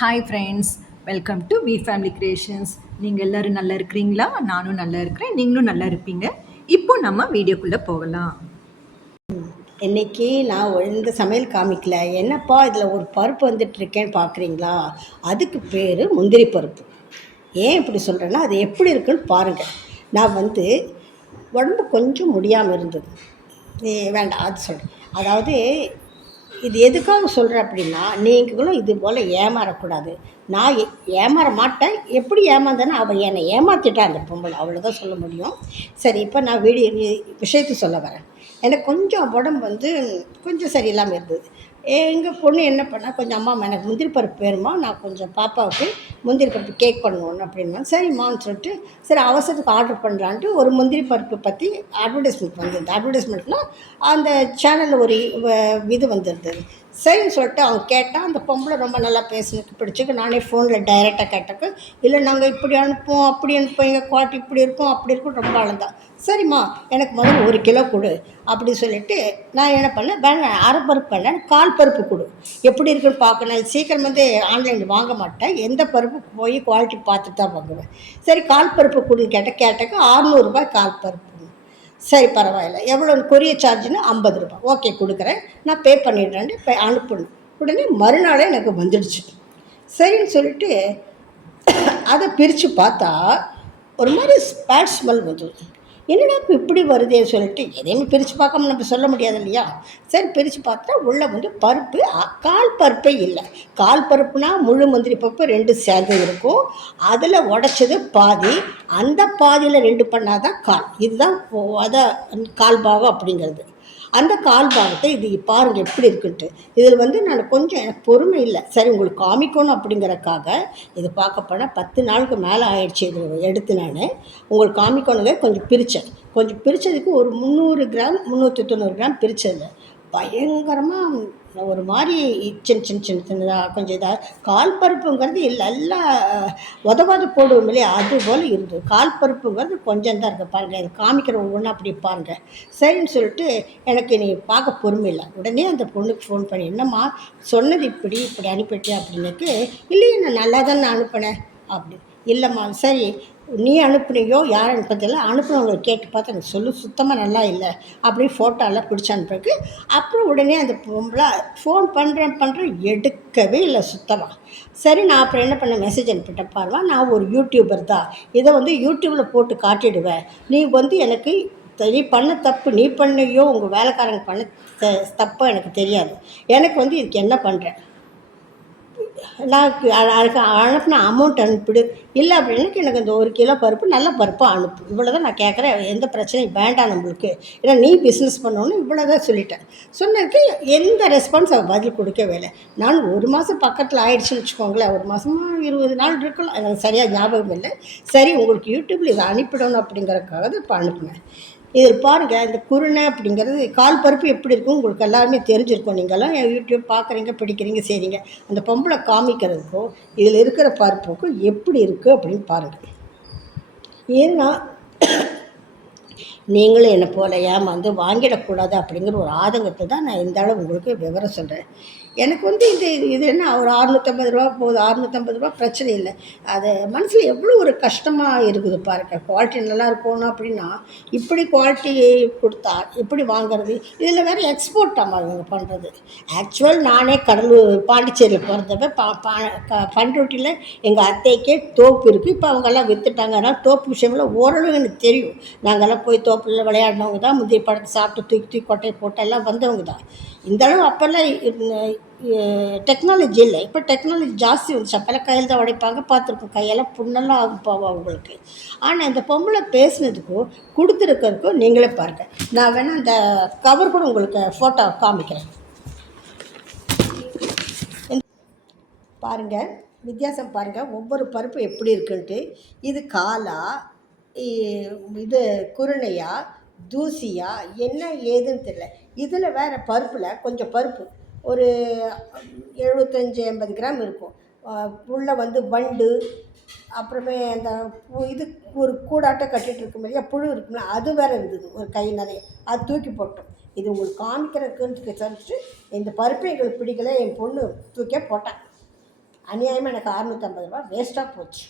Hi friends, welcome to V family creations. நீங்கள் எல்லோரும் நல்லா இருக்கிறீங்களா? நானும் நல்லா இருக்கிறேன், நீங்களும் நல்லா இருப்பீங்க. இப்போ நம்ம வீடியோக்குள்ளே போகலாம். இன்றைக்கி நான் இந்த சமையல் காமிக்கல. என்னப்பா இதில் ஒரு பருப்பு வந்துட்டுருக்கேன்னு பார்க்குறீங்களா? அதுக்கு பேர் முந்திரி பருப்பு. ஏன் இப்படி சொல்கிறேன்னா, அது எப்படி இருக்குன்னு பாருங்கள். நான் உடம்பு கொஞ்சம் முடியாமல் இருந்தது. வேண்டாம் அது சொல்கிறேன். அதாவது இது எதுக்காக சொல்கிறேன் அப்படின்னா, நீங்களும் இது போல் ஏமாறக்கூடாது. நான் ஏமாற மாட்டேன். எப்படி ஏமாந்தேன்னா, அவள் என்னை ஏமாற்றிட்டா அந்த பொம்பளை, அவ்வளோதான் சொல்ல முடியும். சரி, இப்போ நான் விஷயத்தை சொல்ல வரேன். எனக்கு கொஞ்சம் உடம்பு கொஞ்சம் சரியில்லாமல் இருந்தது. எங்கள் பொண்ணு என்ன பண்ணால், கொஞ்சம் அம்மா எனக்கு முந்திரி பருப்பு வேணுமா, நான் கொஞ்சம் பாப்பாவுக்கு முந்திரி பருப்பு கேக் பண்ணணும் அப்படின்னா, சரிம்மான்னு சொல்லிட்டு சரி அவசரத்துக்கு ஆர்டர் பண்ணலான்ட்டு ஒரு முந்திரி பருப்பு பற்றி அட்வர்டைஸ்மெண்ட் வந்திருந்தது. அட்வர்டைஸ்மெண்ட்னால் அந்த சேனலில் ஒரு இது வந்திருந்தது. சரின்னு சொல்லிட்டு அவங்க கேட்டால், அந்த பொம்பளை ரொம்ப நல்லா பேசுனதுக்கு பிடிச்சிக்கு. நானே ஃபோனில் டைரெக்டாக கேட்டக்கு, இல்லை நாங்கள் இப்படி அனுப்புவோம், அப்படி அனுப்புவோம், எங்கள் குவாலிட்டி இப்படி இருக்கும் அப்படி இருக்கும், ரொம்ப அழகா. சரிம்மா எனக்கு முதல்ல 1 கிலோ கொடு அப்படி சொல்லிவிட்டு நான் என்ன பண்ணேன், வேணாம் அரை பருப்பு வேண்டாம், 1/4 பருப்பு கொடு, எப்படி இருக்குன்னு பார்க்கணும். சீக்கிரம் ஆன்லைனில் வாங்க மாட்டேன், எந்த பருப்பு போய் குவாலிட்டி பார்த்துட்டு தான் வாங்குவேன். சரி 1/4 பருப்பு கொடுன்னு கேட்டக்கு 600 ரூபாய் 1/4 பருப்பு. சரி பரவாயில்ல, எவ்வளோ கொரியர் சார்ஜ்னு 50 ரூபாய். ஓகே கொடுக்குறேன், நான் பே பண்ணிடுறேன்ட்டு இப்போ அனுப்பணும். உடனே மறுநாளே எனக்கு வந்துடுச்சு. சரின்னு சொல்லிட்டு அதை பிரித்து பார்த்தா ஒரு மாதிரி பேட் ஸ்மெல் வந்துடும். என்னடா இப்போ இப்படி வருதேன்னு சொல்லிட்டு எதையுமே பிரித்து பார்க்காம நம்ம சொல்ல முடியாது இல்லையா. சரி பிரித்து பார்த்தா உள்ளே பருப்பு 1/4 பருப்பே இல்லை. 1/4 பருப்புனா முழு முந்திரி பருப்பு 2 சேர்ந்து இருக்கும். அதில் உடைச்சது பாதி, அந்த பாதியில் 2 பண்ணால் தான் 1/4. இதுதான் அதை 1/4 பாகம் அப்படிங்கிறது. அந்த 1/4 பாகத்தை இது பாருங்கள் எப்படி இருக்குன்ட்டு. இதில் நான் கொஞ்சம் எனக்கு பொறுமை இல்லை. சரி உங்களுக்கு காமிக்கணும் அப்படிங்கிறக்காக இது பார்க்க போனால் 10 நாளுக்கு மேலே ஆயிடுச்சு. இது எடுத்து நான் உங்களுக்கு காமிக்கணுங்க கொஞ்சம் பிரித்தேன். கொஞ்சம் பிரித்ததுக்கு ஒரு 300 கிராம் 390 கிராம் பிரித்ததில் பயங்கரமாக ஒரு மாதிரி சின்னதாக கொஞ்சம் இதாக 1/4 பருப்புங்கிறது நல்லா உதவாத போடுவோம் இல்லையா, அது போல் இருந்தது. 1/4 பருப்புங்கிறது கொஞ்சம் தான் இருக்குது பாருங்கள். இது காமிக்கிற ஒவ்வொன்றா அப்படி பாருங்கள். சரின்னு சொல்லிட்டு எனக்கு நீ பார்க்க பொறுமை இல்லை. உடனே அந்த பொண்ணுக்கு ஃபோன் பண்ணி, என்னம்மா சொன்னது இப்படி அனுப்பிட்டேன் அப்படின்னுக்கு, இல்லையே நான் நல்லா தான் நான் அனுப்பினேன் அப்படி. இல்லைம்மா சரி நீ அனுப்புனியோ யார் அனுப்புறதில்ல, அனுப்புனவங்களை கேட்டு பார்த்து எனக்கு சொல்லு, சுத்தமாக நல்லா இல்லை அப்படின்னு ஃபோட்டோலாம் பிடிச்சி அனுப்புறதுக்கு. அப்புறம் உடனே அந்த பொம்பளை ஃபோன் பண்ணுறேன் எடுக்கவே இல்லை சுத்தமாக. சரி நான் அப்புறம் என்ன பண்ண, மெசேஜ் அனுப்பிட்டேன், பாருவா நான் ஒரு யூடியூபர் தான், இதை யூடியூப்பில் போட்டு காட்டிடுவேன். நீ எனக்கு நீ பண்ண தப்பு நீ பண்ணியோ உங்கள் வேலைக்காரங்க பண்ண தப்போ எனக்கு தெரியாது. எனக்கு இதுக்கு என்ன பண்ணுறேன், நான் அதுக்கு அனுப்பின அமௌண்ட் அனுப்பிடு. இல்லை அப்படின்னு எனக்கு இந்த 1 கிலோ பருப்பு நல்ல பருப்பாக அனுப்பு, இவ்வளோ தான் நான் கேட்குறேன். எந்த பிரச்சனையும் வேண்டாம் நம்மளுக்கு, ஏன்னா நீ பிஸ்னஸ் பண்ணணுன்னு இவ்வளோ தான் சொல்லிட்டேன். சொன்னதுக்கு எந்த ரெஸ்பான்ஸ் அவள் பதில் கொடுக்கவே இல்லை. நான் 1 மாதம் பக்கத்தில் ஆயிடுச்சுன்னு வச்சுக்கோங்களேன், 1 மாதமாக 20 நாள் இருக்கலாம், எனக்கு சரியாக ஞாபகம் இல்லை. சரி உங்களுக்கு யூடியூப்பில் இதை அனுப்பிடணும் அப்படிங்கிறதுக்காக இப்போ அனுப்புனேன். இதில் பாருங்கள், இந்த குருணை அப்படிங்கிறது 1/4 பருப்பு எப்படி இருக்கும் உங்களுக்கு எல்லாருமே தெரிஞ்சிருக்கும். நீங்கள்லாம் யூடியூப் பார்க்குறீங்க, பிடிக்கிறீங்க, செய்கிறீங்க. அந்த பொம்பளை காமிக்கிறதுக்கும் இதில் இருக்கிற பருப்புக்கும் எப்படி இருக்குது அப்படின்னு பாருங்கள். ஏன்னா நீங்களும் என்னை போல ஏமாந்து வாங்கிடக்கூடாது அப்படிங்கிற ஒரு ஆதங்கத்தில் தான் நான் இந்த அளவு உங்களுக்கு விவரம் சொல்கிறேன். எனக்கு இது என்ன ஒரு 650 ரூபா போகுது, 650 ரூபா பிரச்சனை இல்லை. அது மனசில் எவ்வளோ ஒரு கஷ்டமாக இருக்குது பாருங்கள். குவாலிட்டி நல்லா இருக்கணும் அப்படின்னா இப்படி குவாலிட்டி கொடுத்தா எப்படி வாங்கிறது. இதில் வேறு எக்ஸ்போர்ட் அம்மா இவங்க பண்ணுறது. ஆக்சுவல் நானே பாண்டிச்சேரியில் பிறந்தப்ப பண்ருட்டியில் எங்கள் அத்தைக்கே தோப்பு இருக்குது. இப்போ அவங்கெல்லாம் விற்றுட்டாங்க. அதனால் தோப்பு விஷயமெல்லாம் ஓரளவு எனக்கு தெரியும். நாங்கள்லாம் போய் தோப்பில் விளையாடினவங்க தான், முந்திரி பழத்தை சாப்பிட்டு தூக்கி கொட்டையை போட்டு எல்லாம் வந்தவங்க தான். இந்தளவு அப்போல்லாம் டெக்னாலஜி இல்லை. இப்போ டெக்னாலஜி ஜாஸ்தி வந்துச்சு. அப்போல்லாம் கையில் தான் உடைப்பாங்க, பார்த்துருக்கோம். கையெல்லாம் புண்ணெல்லாம் ஆகும் போவோம் அவங்களுக்கு. ஆனால் இந்த பொம்பளை பேசுனதுக்கும் கொடுத்துருக்கிறதுக்கும் நீங்களே பாருங்கள். நான் வேணால் அந்த கவர் கூட உங்களுக்கு ஃபோட்டோ காமிக்கிறேன் பாருங்கள். வித்தியாசம் பாருங்கள், ஒவ்வொரு பருப்பு எப்படி இருக்குன்ட்டு. இது காலா, இது குருணையா, தூசியா, என்ன ஏதுன்னு தெரியல. இதில் வேறு பருப்பில் கொஞ்சம் பருப்பு ஒரு 75-80 கிராம் இருக்கும். உள்ளே வண்டு, அப்புறமே அந்த இது ஒரு கூடாட்டை கட்டிகிட்டு இருக்கும் இல்லையா, புழு இருக்குல்ல, அது வேறு இருந்தது ஒரு கை நிறைய. அது தூக்கி போட்டோம். இது உங்களுக்கு காமிக்கிறதுக்குன்னு தெரிஞ்சுட்டு இந்த பருப்பை எங்களுக்கு பிடிக்கல, என் பொண்ணு தூக்கே போட்டேன். அநியாயமாக எனக்கு 650 ரூபா வேஸ்ட்டாக போச்சு.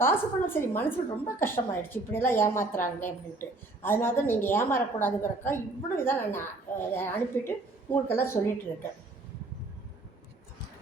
காசு பணம் சரி, மனசுக்கு ரொம்ப கஷ்டமாயிடுச்சு, இப்படியெல்லாம் ஏமாத்துறாங்களே அப்படின்ட்டு. அதனால தான் நீங்கள் ஏமாறக்கூடாதுங்கிறக்கா இவ்வளோ இதாக நான் அனுப்பிட்டு உங்களுக்கெல்லாம் சொல்லிகிட்டு இருக்கேன்.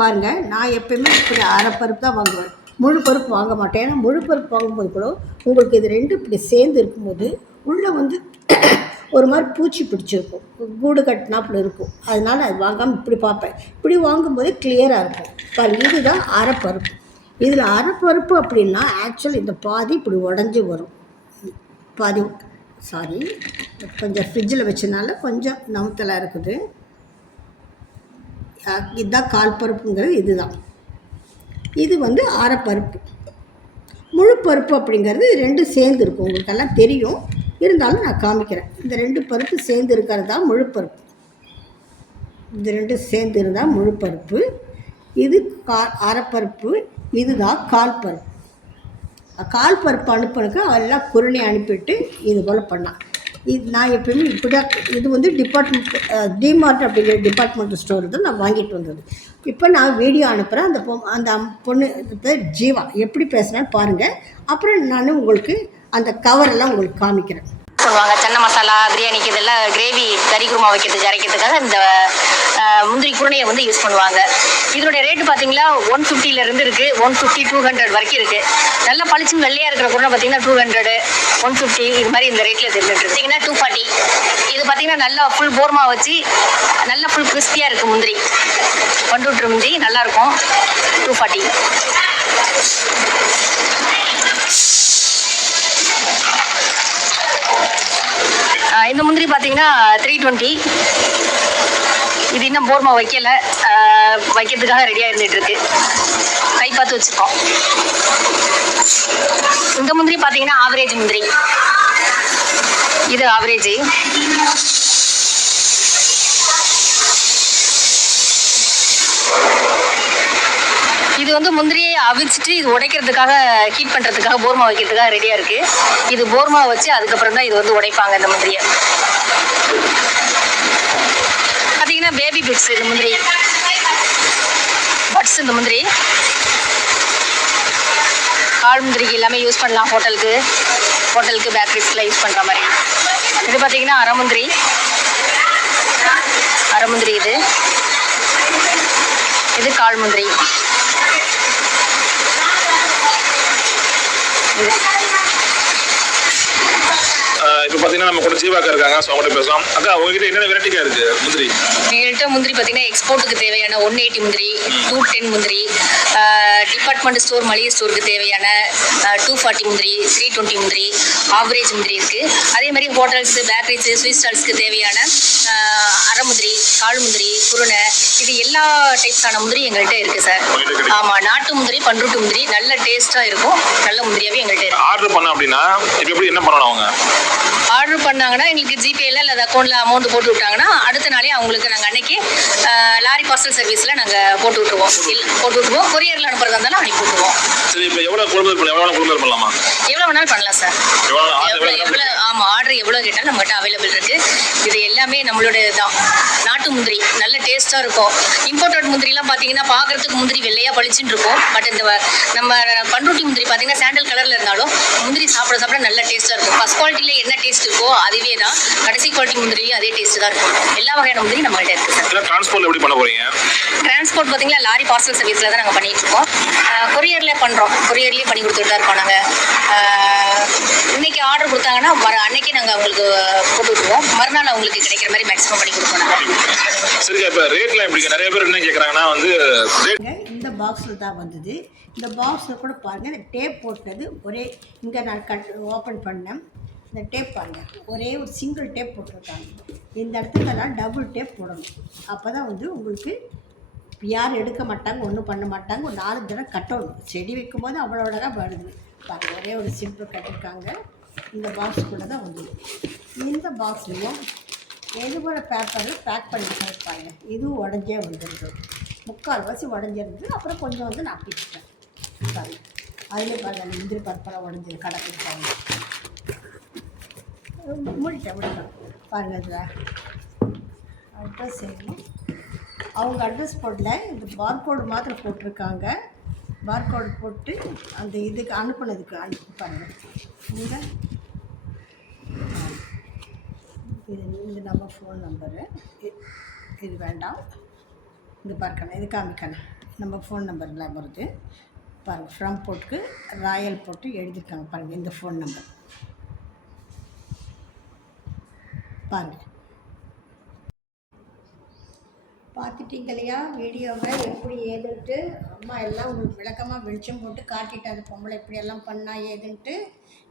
பாருங்கள், நான் எப்போயுமே இப்படி அரை பருப்பு தான் வாங்குவேன், முழு பருப்பு வாங்க மாட்டேன். ஏன்னா முழு பருப்பு வாங்கும்போது கூட உங்களுக்கு இது ரெண்டும் இப்படி சேர்ந்து இருக்கும்போது உள்ளே வந்து ஒரு மாதிரி பூச்சி பிடிச்சிருக்கும், கூடு கட்டினாப்புல இருக்கும். அதனால் அது வாங்காமல் இப்படி பார்ப்பேன். இப்படி வாங்கும்போது கிளியராக இருக்கும். பாருங்கள், இதுதான் அரை பருப்பு. இதில் அரை பருப்பு அப்படின்னா ஆக்சுவல் இந்த பாதி இப்படி உடஞ்சி வரும். பாதி சாரி, கொஞ்சம் ஃப்ரிட்ஜில் வச்சனால கொஞ்சம் நவுத்தலாக இருக்குது. இதுதான் கால் பருப்புங்கிறது இதுதான். இது வந்து அரை பருப்பு. முழு பருப்பு அப்படிங்கிறது ரெண்டும் சேர்ந்து இருக்கும், உங்களுக்கெல்லாம் தெரியும், இருந்தாலும் நான் காமிக்கிறேன். இந்த 2 பருப்பு சேர்ந்து இருக்கிறது தான் முழு பருப்பு. இந்த 2 சேர்ந்து இருந்தால் முழு பருப்பு. இது அரை பருப்பு, இதுதான் கால் பருப்பு. கால் பருப்பு அனுப்புனுக்கு எல்லாம் குருணை அனுப்பிட்டு இது போல் பண்ணால் இது நான் எப்பயுமே இப்படி தான். இது வந்து டிமார்ட் அப்படிங்கிற டிபார்ட்மெண்டல் ஸ்டோர் தான் நான் வாங்கிட்டு வந்தது. இப்போ நான் வீடியோ அனுப்புகிறேன். அந்த பொண்ணு பேர் ஜீவா, எப்படி பேசுகிறேன்னு பாருங்கள். அப்புறம் நான் உங்களுக்கு அந்த கவரெல்லாம் உங்களுக்கு காமிக்கிறேன். பண்ணுவாங்க சன்னா மசாலா பிரியாணிக்கு இதெல்லாம் கிரேவி கறி குருமா வைக்கிறதுக்கு அரைக்கிறதுக்காக இந்த முந்திரி குருணையை வந்து யூஸ் பண்ணுவாங்க. இதனுடைய ரேட்டு பார்த்தீங்களா 150 இருக்குது, 150 200 வரைக்கும் இருக்குது. நல்ல பளிச்சுன்னு வெள்ளையாக இருக்கிற குருணை பார்த்தீங்கன்னா 200 150 இது மாதிரி இந்த ரேட்டில் தெரிஞ்சுட்டு பார்த்தீங்கன்னா 240. இது பார்த்தீங்கன்னா நல்லா ஃபுல் போர்மா வச்சு நல்லா ஃபுல் கிறிஸ்பியாக இருக்குது முந்திரி. பண்டூற்று முந்திரி நல்லாயிருக்கும். 240. இந்த முந்திரி பார்த்தீங்கன்னா 320. இது இன்னும் போர்மா வைக்கல, வைக்கிறதுக்காக ரெடியாக இருந்துகிட்டு இருக்கு. கை பார்த்து வச்சுருக்கோம். இந்த முந்திரி பார்த்தீங்கன்னா ஆவரேஜ் முந்திரி. இது ஆவரேஜ். இது வந்து முந்திரியை அவிச்சிட்டு இது உடைக்கிறதுக்காக ஹீட் பண்ணுறதுக்காக போர்மா வைக்கிறதுக்காக ரெடியாக இருக்குது. இது போர்மா வச்சு அதுக்கப்புறம் தான் இது வந்து உடைப்பாங்க இந்த முந்திரியை. பார்த்தீங்கன்னா பேபி பிட்ஸ் இந்த முந்திரி, பட்ஸ் இந்த முந்திரி. கால் முந்திரிக்கு எல்லாமே யூஸ் பண்ணலாம், ஹோட்டலுக்கு பேக்கரிஸ்லாம் யூஸ் பண்ணுற மாதிரி. இது பார்த்தீங்கன்னா அரை முந்திரி. இது கால் முந்திரி. இப்போ பார்த்தீங்கன்னா நம்ம கூட ஜீவாக்கா இருக்காங்க, ஸோ அவங்கள்ட்ட பேசலாம். அக்கா, உங்ககிட்ட என்னென்ன வெரைட்டிக்கா இருக்குது முந்திரி? எங்கள்கிட்ட முந்திரி பார்த்தீங்கன்னா எக்ஸ்போர்ட்டுக்கு தேவையான 180 முந்திரி, 210 முந்திரி, டிபார்ட்மெண்ட் ஸ்டோர் மளிகை ஸ்டோருக்கு தேவையான 240 முந்திரி, 320 முந்திரி, ஆவரேஜ் முந்திரி இருக்குது. அதே மாதிரி ஹோட்டல்ஸு பேக்கரிஸு ஸ்வீட் ஸ்டால்ஸ்க்கு தேவையான அரை முந்திரி, கால் முந்திரி, குருணை, இது எல்லா டைப்ஸான முந்திரி எங்கள்கிட்ட இருக்குது சார். ஆமாம், நாட்டு முந்திரி, பண்ருட்டு முந்திரி நல்ல டேஸ்ட்டாக இருக்கும். நல்ல முந்திரியாகவே எங்கள்கிட்ட இருக்குது. ஆர்டர் பண்ண அப்படின்னா இப்போ எப்படி என்ன பண்ணணும்? அவங்க ஆர்டர் பண்ணாங்கன்னா எங்களுக்கு ஜிபேல இல்லை அக்கௌண்ட்டில் அமௌண்ட் போட்டு விட்டாங்கன்னா அடுத்த நாளே அவங்களுக்கு நாங்கள் அன்னைக்கு லாரி பார்சல் சர்வீஸில் நாங்கள் போட்டு விட்டுருவோம். கொரியரில் அனுப்புறதா இருந்தாலும் அனுப்பி விட்டுருவோம். சரி, இப்போ எவ்வளோ கொள்முதல் பண்ணலாமா? எவ்வளோ வேணாலும் பண்ணலாம் சார். எவ்வளோ ஆமாம், ஆர்டர் எவ்வளோ கேட்டாலும் நம்மகிட்ட அவைலபிள் இருக்குது. இது எல்லாமே நம்மளோட தான் நாட்டு முந்திரி, நல்ல டேஸ்ட்டாக இருக்கும். இம்போர்ட்டட் முந்திரிலாம் பார்த்தீங்கன்னா பார்க்குறதுக்கு முந்திரி வெள்ளையாக பளிச்சுன்னு இருக்கும். பட் இந்த நம்ம பண்ருட்டி முந்திரி பார்த்தீங்கன்னா சாண்டல் கலரில் இருந்தாலும் முந்திரி சாப்பிட நல்ல டேஸ்ட்டாக இருக்கும். ஃபஸ்ட் குவாலிட்டியில் என்ன டேஸ்ட் இருக்கோ அதுவே தான் கடைசி குவாலிட்டி முந்திரியும் அதே டேஸ்ட் தான் இருக்கும். எல்லா வகையான முந்திரி நம்மகிட்ட இருக்குது சார். டிரான்ஸ்போர்ட் எப்படி பண்ண போகிறீங்க? டிரான்ஸ்போர்ட் பார்த்தீங்கன்னா லாரி பார்சல் சர்வீஸில் தான் நாங்கள் பண்ணிகிட்டு இருக்கோம். கொரியரில் பண்ணுறோம், கொரியர்லேயே பண்ணி கொடுத்துட்டு தான் இருக்கோம். நாங்கள் இன்னைக்கு ஆர்டர் கொடுத்தாங்கன்னா அன்னைக்கே நாங்கள் அவங்களுக்கு போட்டு விட்டுருவோம். மறுநாள் அவங்களுக்கு கிடைக்கிற மாதிரி மேக்ஸிமம் பண்ணி கொடுப்போம் நாங்கள். சரிங்க, இப்போ ரேட்லாம் எப்படி? நிறைய பேர் என்ன கேட்குறாங்கன்னா வந்து இந்த பாக்ஸில் தான் வந்தது. இந்த பாக்ஸில் கூட பாருங்கள், இந்த டேப் போட்டது ஒரே இங்கே நான் ஓப்பன் பண்ணேன். இந்த டேப் பாருங்கள், ஒரே ஒரு சிங்கிள் டேப் போட்டிருக்காங்க. இந்த இடத்துலலாம் டபுள் டேப் போடணும். அப்போ தான் வந்து உங்களுக்கு யாரும் எடுக்க மாட்டாங்க, ஒன்றும் பண்ண மாட்டாங்க. ஒரு 4 தடவை கட்டணும். செடி வைக்கும்போது அவ்வளோ அழகாக வருது பாருங்கள். ஒரே ஒரு சிம்பிள் கட்டியிருக்காங்க. இந்த பாக்ஸ் கூட தான் வந்தது. இந்த பாக்ஸ்லேயும் எது போல் பேப்பரில் பேக் பண்ணி வச்சுருப்பாங்க. இதுவும் உடஞ்சே வந்துடுது, 3/4 உடஞ்சிருந்து. அப்புறம் கொஞ்சம் வந்து நான் பிடிச்சிட்டேன் பாருங்கள். அதிலே பாருங்கள், அந்த முந்திரி பருப்பெல்லாம் உடஞ்சிரு கடைப்பிடிப்பாங்க. முடிட்டேன் பாருங்கள். இதில் அதுதான் செய்யணும். அவங்க அட்ரஸ் போடல, இந்த பார்கோடு மாத்திரம் போட்டிருக்காங்க. பார்கோடு போட்டு அந்த இதுக்கு அனுப்புனதுக்கு அனுப்பி பாருங்கள். நீங்கள் இது நம்ம ஃபோன் நம்பரு, இது வேண்டாம், இது பார்க்கணும், இது காமிக்கணும். நம்ம ஃபோன் நம்பர்லாம் வருது பாருங்கள். ஃப்ரம் போட்டுக்கு ராயல் போட்டு எழுதியிருக்காங்க பாருங்கள். இந்த ஃபோன் நம்பர் பாருங்கள். பார்த்துட்டீங்க இல்லையா வீடியோவை எப்படி ஏதுன்ட்டு? அம்மா எல்லாம் உங்களுக்கு விளக்கமாக வெளிச்சம் போட்டு காட்டிட்டு அந்த பொம்பளை இப்படியெல்லாம் பண்ணா ஏதுன்ட்டு.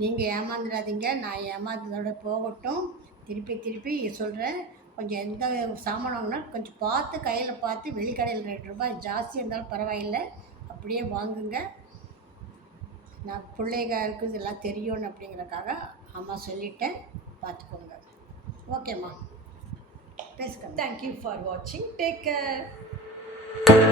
நீங்கள் ஏமாந்துடாதீங்க. நான் ஏமாந்ததோட போகட்டும். திருப்பி சொல்கிறேன், கொஞ்சம் எந்த சாமான் வாங்கினா கொஞ்சம் பார்த்து கையில் பார்த்து, வெளிக்கடையில் ₹2 ஜாஸ்தி இருந்தாலும் பரவாயில்லை, அப்படியே வாங்குங்க. நான் பிள்ளைகளுக்கு இதெல்லாம் தெரியும்னு அப்படிங்கிறதுக்காக அம்மா சொல்லிட்டேன், பார்த்துக்கோங்க. ஓகேம்மா, பேசுகிறேன். Thank you for watching. Take care.